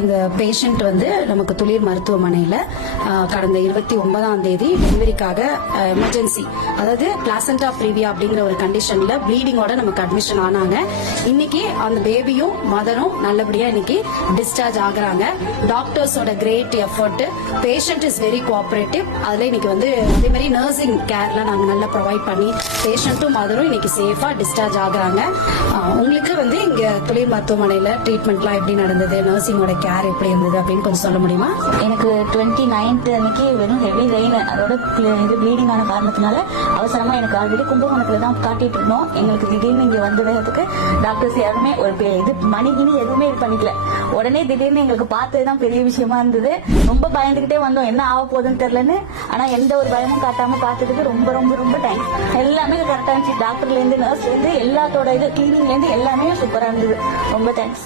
இந்த பேஷண்ட் வந்து நமக்கு துளிர் மருத்துவமனையில கடந்த இருபத்தி ஒன்பதாம் தேதி டெலிவரிக்காக எமர்ஜென்சி அதாவது பிளாசண்டா ப்ரீவியா அப்படிங்கிற ஒரு கண்டிஷன்ல ப்ளீடிங்கோட நமக்கு அட்மிஷன் ஆனாங்க. இன்னைக்கு அந்த பேபியும் மதரும் நல்லபடியா இன்னைக்கு டிஸ்சார்ஜ் ஆகுறாங்க. டாக்டர்ஸோட great effort patient is very cooperative அதுல இன்னைக்கு வந்து அதே மாதிரி நர்சிங் கேர்லாம் நாங்க நல்லா ப்ரொவைட் பண்ணி பேஷண்ட்டும் மதரும் இன்னைக்கு சேஃபா டிஸ்சார்ஜ் ஆகுறாங்க. உங்களுக்கு வந்து இங்க துளிர் மருத்துவமனையில ட்ரீட்மெண்ட்லாம் எப்படி நடந்தது? நர்சிங்கோட கேர் எப்படி இருந்தது அப்படின்னு கொஞ்சம் சொல்ல முடியுமா? எனக்கு டுவெண்ட்டி நைன்த் அன்னைக்கு வெறும் ஹெவி ரெயின் அதோட இது ப்ளீடிங் ஆன காரணத்தினால அவசரமா எனக்கு ஆல்ரெடி கும்பகோணத்துல தான் காட்டிட்டு இருந்தோம். எங்களுக்கு திடீர்னு இங்க வந்ததுக்கு டாக்டர்ஸ் யாருமே ஒரு பெ- இது மணி கிணி எதுவுமே இது பண்ணிக்கல. உடனே திடீர்னு எங்களுக்கு பார்த்ததுதான் பெரிய விஷயமா இருந்தது. ரொம்ப பயந்துகிட்டே வந்தோம். என்ன ஆக போகுதுன்னு தெரியலன்னு. ஆனா எந்த ஒரு பயமும் காட்டாம பார்த்ததுக்கு ரொம்ப ரொம்ப ரொம்ப தேங்க்ஸ் எல்லாமே கரெக்டா இருந்துச்சு. டாக்டர்ல இருந்து நர்ஸ்ல இருந்து எல்லாத்தோட இது கிளீனிங்ல இருந்து எல்லாமே சூப்பரா இருந்துச்சு. ரொம்ப தேங்க்ஸ்